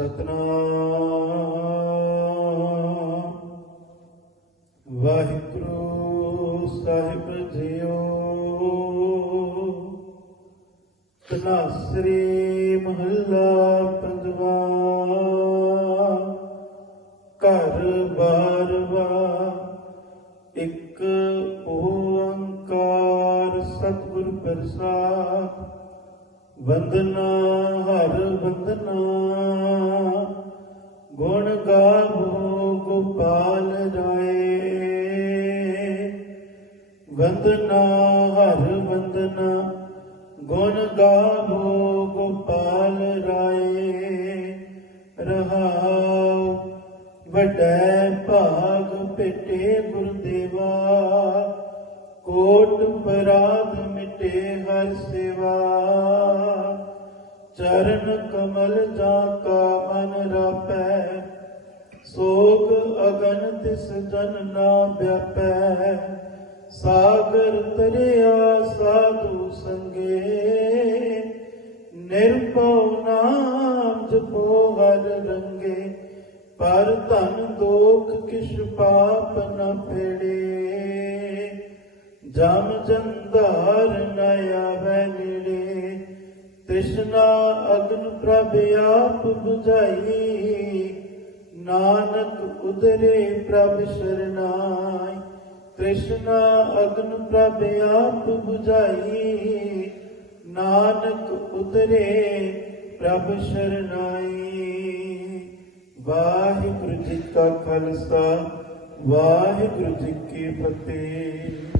ਸਤਨਾਮ। ਵਾਹਿਗੁਰੂ ਸਾਹਿਬ ਜੀਓ। ਤਨਾਸਰੀ ਮਹੱਲਾ ਪੰਜਵਾ। ਘਰ ਬਾਰਵਾ ਇੱਕ ਓੰਕਾਰ ਸਤਿਗੁਰ ਪ੍ਰਸਾਦ। ਵੰਦਨਾ, ਹਰ ਵੰਦਨਾ। ਵੰਦਨਾ, ਹਰ ਵੰਦਨਾ, ਗੁਣ ਗਾਵੋ ਗੋਪਾਲ ਰਾਏ। ਰਹਾਉ ਵਡੈ ਭਾਗ ਭੇਟੇ ਗੁਰਦੇਵਾ, ਕੋਟ ਪਰਾਧ ਮਿਟੇ ਹਰ ਸੇਵਾ। ਚਰਨ ਕਮਲ ਜਾ ਕਾ ਮਨ ਰਾਪੈ, ਸੋਗ ਅਗਨ ਤਿਸ ਜਨ ਨਾ ਵਿਆਪੈ। ਸਾਗਰ ਤਰਿਆ ਸਾਧੂ ਸੰਗੇ, ਨਿਰਭਉ ਨਾਮ ਜਪੋ ਹਰ ਰੰਗੇ, ਪਰ ਧਨ ਦੋਖ ਕਿਛ ਪਾਪ ਨ ਫੇੜੇ। ਜਮ ਜੰਧਾਰ ਨ ਆਵੈ ਨੇੜੇ, ਤ੍ਰਿਸ਼ਨਾ ਅਗਨ ਪ੍ਰਭ ਆਪ 부ਝਾਈ ਨਾਨਕ ਉਦਰੇ ਪ੍ਰਭ ਸ਼ਰਨਾ ਤ੍ਰਿਸ਼ਨਾ ਅਗਨ ਪ੍ਰਭ ਆਪ 부ਝਾਈ ਨਾਨਕ ਉਤਰੇ ਪ੍ਰਭ ਸ਼ਰਨਾਈ। ਵਾਹਿਗੁਰੂ ਜੀ ਕਾ ਖਾਲਸਾ, ਵਾਹਿਗੁਰੂ ਜੀ ਕੀ ਫਤਿਹ।